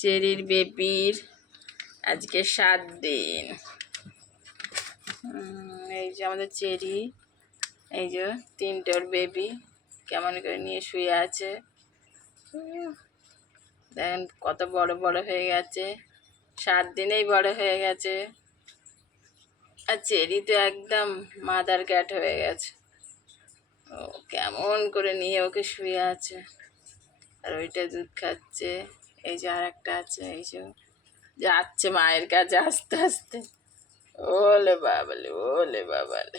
চেরির বেবির আজকে সাত দিন। এই যে আমাদের চেরি, এই যে তিনটে ওর বেবি কেমন করে নিয়ে শুয়ে আছে। দেখেন কত বড় বড় হয়ে গেছে। সাত দিনেই বড় হয়ে গেছে। আর চেরি তো একদম মাদার ক্যাট হয়ে গেছে। ও কেমন করে নিয়ে ওকে শুয়ে আছে। আর ওইটা দুধ খাচ্ছে। এই যে আর একটা আছে, এই যে যাচ্ছে মায়ের কাছে আস্তে আস্তে। ওলে বাবালে ওলে বাবালে।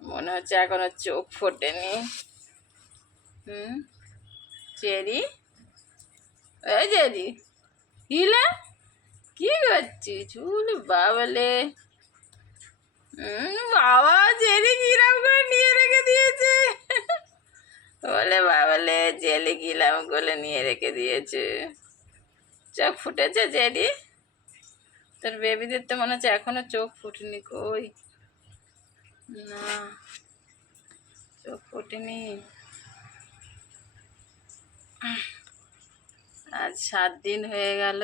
মনে হচ্ছে এখনও চোখ ফোটেনি। হুম? চেরি? এই চেরি, হিলা? কি করছিস? ওলে বাবালে। হুম, বাবা, চেরি কিরাম করে জেলে গিলাম বলে নিয়ে রেখে দিয়েছে। চোখ ফুটেছে জেরি তোর বেবিদের তো মনে হচ্ছে এখনও চোখ ফুটেনি কই? না, চোখ ফুটেনি। আজ সাত দিন হয়ে গেল।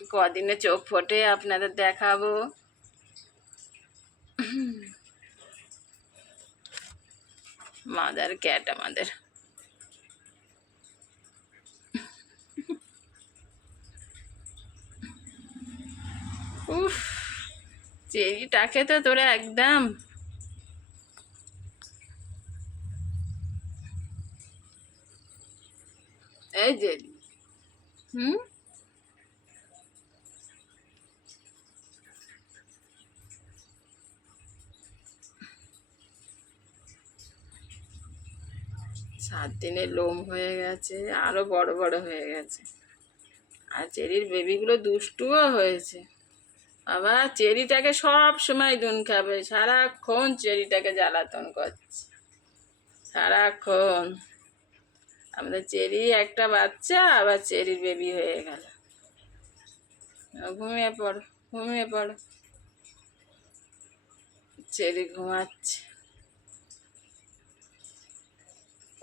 কদিনে চোখ ফোটে আপনাদের দেখাবো। মাদার ক্যাট আমাদের। উফ চেরিটাকে তো তোরা একদম এই যে হুম? সাত দিনে লোম হয়ে গেছে, আরও বড় বড় হয়ে গেছে। আর চেরির বেবিগুলো দুষ্টুও হয়েছে। বাবা, চেরিটাকে সব সময় দুন খাবে। সারাক্ষণ চেরিটাকে জ্বালাতন করছে। সারাক্ষণ। আমাদের চেরি একটা বাচ্চা, আবার চেরির বেবি হয়ে গেল। ঘুমিয়ে পড়ো ঘুমিয়ে পড়ো। চেরি ঘুমাচ্ছে।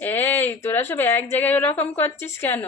এই তোরা সব এক জায়গায় ওরকম করছিস কেন?